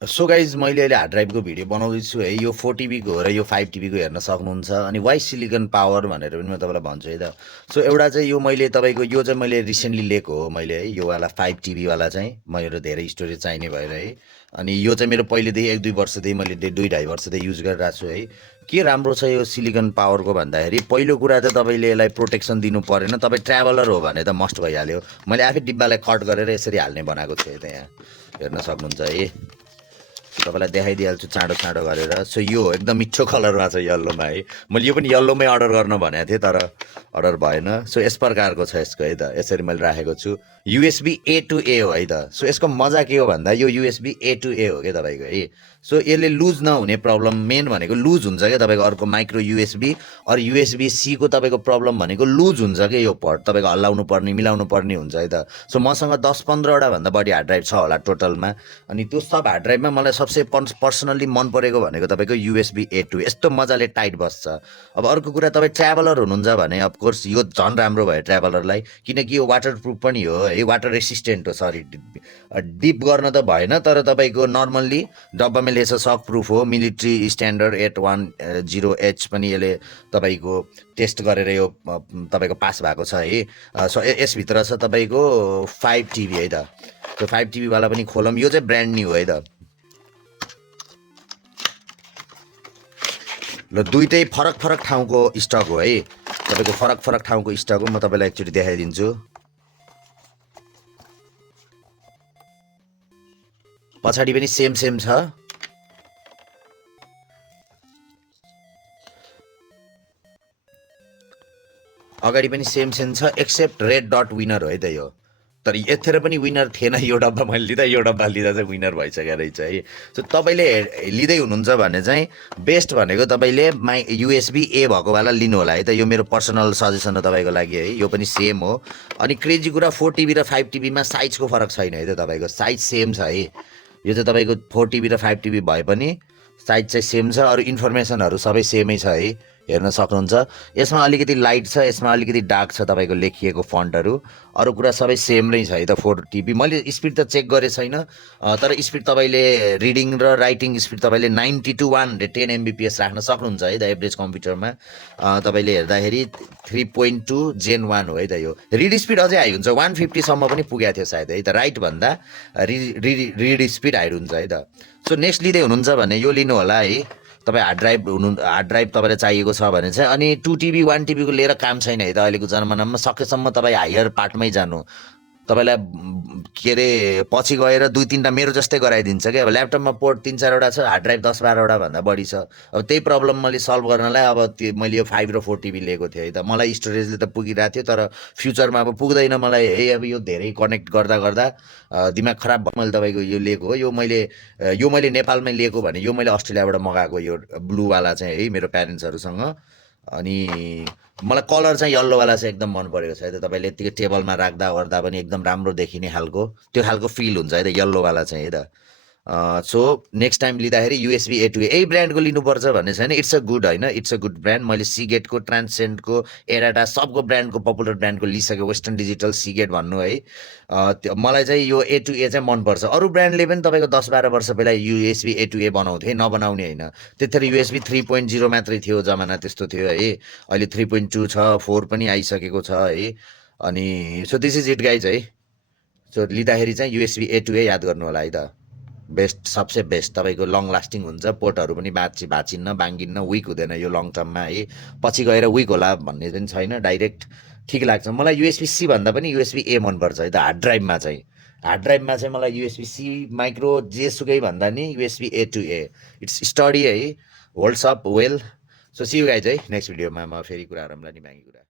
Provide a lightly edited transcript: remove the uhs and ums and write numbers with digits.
So guys मैले अहिले hard ड्राइभको video बनाउँदैछु है। यो 4 TB को हो र यो 5 TB को हेर्न सक्नुहुन्छ। अनि वाइ सिलिकन पावर भनेर पनि म तपाईँलाई भन्छु है त। सो एउटा चाहिँ यो मैले तपाईँको यो चाहिँ मैले रिसेन्टली लिएको हो मैले है। यो वाला 5 TB वाला चाहिँ मेरो धेरै स्टोरेज चाहिने भएर है। अनि यो चाहिँ मेरो पहिलेदेखि 1-2 वर्षदेखि मैले 2-2.5 वर्षदेखि युज गरिरहेको छु है। के राम्रो छ यो सिलिकन पावरको भन्दाखेरि पहिलो कुरा त तपाईँले यसलाई प्रोटेक्सन दिनु परेन। तपाईँ ट्राभलर हो भने त मस्ट भइहाल्यो। मैले आफै डिब्बालाई कट गरेर यसरी हाल्ने बनाएको छु है त। यहाँ हेर्न सक्नुहुन्छ है। तपाईँलाई देखाइदिइहाल्छु चाँडो चाँडो गरेर। सो यो एकदम मिठो कलरमा छ यल्लोमा है। मैले यो पनि यल्लोमै अर्डर गर्न भनेको थिएँ तर अर्डर भएन। सो यस प्रकारको छ यसको है त। यसरी मैले राखेको छु। USB A to A हो है त। सो यसको मजा के हो भन्दा यो USB A to A हो क्या तपाईँको है। सो यसले लुज नहुने प्रब्लम मेन भनेको लुज हुन्छ क्या तपाईँको अर्को माइक्रो USB और USB C को तपाईँको प्रब्लम भनेको लुज हुन्छ क्या यो पर्ट तपाईँको हल्लाउनु पर्ने मिलाउनु पर्ने हुन्छ है त। सो मसँग 10-15वटा भन्दा बढी हार्ड ड्राइभ छ होला टोटलमा। अनि त्यो सब हार्ड ड्राइभमा मलाई सबसे पर्सनल्ली मन परेको भनेको तपाईँको USB A to A यस्तो मजाले टाइट बस्छ। अब अर्को कुरा तपाईँ ट्राभलर हुनुहुन्छ भने अफकोर्स यो झन् राम्रो भयो ट्राभलरलाई, किनकि यो वाटर प्रुफ पनि हो है, वाटर रेसिस्टेन्ट हो। सरी डिप गर्न त भएन तर तपाईँको नर्मल्ली डब्बामा लेखेछ सक प्रुफ हो, मिलिट्री स्ट्यान्डर्ड 810H पनि यसले तपाईँको टेस्ट गरेर यो तपाईँको पास भएको छ है। सो यसभित्र छ तपाईँको 5 TB है त। त्यो 5 TB वाला पनि खोलौँ। यो चाहिँ ब्रान्ड न्यू है त। ल दुइटै फरक फरक ठाउँको स्टक हो है तपाईँको, फरक फरक ठाउँको स्टक हो। म तपाईँलाई एकचोटि देखाइदिन्छु। पछाडि पनि सेम सेम छ। अगाडि पनि सेम सेम छ एक्सेप्ट रेड डट विनर हो है त यो। तर यतिखेर पनि विनर थिएन यो डब्बा मैले लिँदा, यो डब्बा लिँदा चाहिँ विनर भइसक्यो रहेछ है। सो तपाईँले लिँदै हुनुहुन्छ भने चाहिँ बेस्ट भनेको तपाईँले USB A भएको वाला लिनु होला है त। यो मेरो पर्सनल सजेसन हो तपाईँको लागि है। यो पनि सेम हो। अनि क्रेजी कुरा 4 TB र 5 TB मा साइजको फरक छैन है त। तपाईँको साइज सेम छ है। यो चाहिँ तपाईँको 4 TB र 5 TB भए पनि साइज चाहिँ सेम छ। अरू इन्फर्मेसनहरू सबै सेमै छ है, हेर्न सक्नुहुन्छ। यसमा अलिकति लाइट छ, यसमा अलिकति डार्क छ तपाईँको लेखिएको फन्टहरू। अरू कुरा सबै सेम नै छ है त। 4 TB मैले स्पिड त चेक गरेँ छैन, तर स्पिड तपाईँले रिडिङ र राइटिङ स्पिड तपाईँले 90 to 110 Mbps राख्न सक्नुहुन्छ है त एभरेज कम्प्युटरमा। तपाईँले हेर्दाखेरि 3.2 Gen 1 हो है त। यो रिड स्पिड अझै हाई हुन्छ, 150सम्म पनि पुगेको थियो सायद है त। राइट भन्दा रिड स्पिड हाई हुन्छ है त। सो नेक्स्ट लिँदै हुनुहुन्छ भने यो लिनु होला है। तपाईँ हार्ड ड्राइभ तपाईँलाई चाहिएको छ भने चाहिँ। अनि 2 TB 1 TB को लिएर काम छैन है त अहिलेको जमानामा। सकेसम्म तपाईँ हायर पार्टमै जानु। तपाईँलाई के अरे पछि गएर 2-3टा मेरो जस्तै गराइदिन्छ क्या। अब ल्यापटपमा पोर्ट 3-4वटा छ, हार्ड ड्राइभ 10-12वटा भन्दा बढी छ। अब त्यही प्रब्लम मैले सल्भ गर्नलाई अब मैले यो 5 र 4 TB लिएको थिएँ है त। मलाई स्टोरेजले त पुगिरहेको थियो तर फ्युचरमा अब पुग्दैन मलाई है। अब यो धेरै कनेक्ट गर्दा गर्दा दिमाग खराब भयो। मैले तपाईँको यो लिएको हो। यो मैले नेपालमै लिएको भने यो मैले अस्ट्रेलियाबाट मगाएको यो ब्लूवाला चाहिँ है मेरो प्यारेन्ट्सहरूसँग। अनि मलाई कलर चाहिँ यल्लोवाला चाहिँ एकदम मन परेको छ है त। तपाईँले यत्तिकै टेबलमा राख्दा ओर्दा पनि एकदम राम्रो देखिने खालको त्यो खालको फिल हुन्छ है त यल्लोवाला चाहिँ है त। सो नेक्स्ट टाइम लिँदाखेरि USB A to A यही ब्रान्डको लिनुपर्छ भन्ने छैन। इट्स अ गुड होइन, इट्स अ गुड ब्रान्ड। मैले सिगेटको, ट्रान्सेन्डको, एराटा सबको ब्रान्डको पपुलर ब्रान्डको लिइसकेँ। वेस्टर्न डिजिटल, सिगेट भन्नु है। मलाई चाहिँ यो A to A चाहिँ मनपर्छ। अरू ब्रान्डले पनि तपाईँको 10-12 वर्ष पहिला USB A to A बनाउँथे, नबनाउने होइन। त्यतिखेर USB 3.0 मात्रै थियो, जमाना त्यस्तो थियो है। अहिले 3.2 छ, 4 पनि आइसकेको छ है। अनि so this is it guys है। सो लिँदाखेरि चाहिँ USB A to A याद गर्नु होला है त। बेस्ट, सबसे बेस्ट। तपाईँको लङ लास्टिङ हुन्छ, पोर्टहरू पनि भाँचिन्न बाङ्गिन्न, विक हुँदैन यो लङ टर्ममा है। पछि गएर विक होला भन्ने पनि छैन, डाइरेक्ट ठिक लाग्छ मलाई। USB C भन्दा पनि USB A मनपर्छ है त हार्ड ड्राइभमा चाहिँ। हार्ड ड्राइभमा चाहिँ मलाई USB C माइक्रो जेसुकै भन्दा नि USB A to A it's sturdy है, holds up well. So see you guys है नेक्स्ट भिडियोमा। म फेरि कुरा गरौँला नि बाँकी कुरा।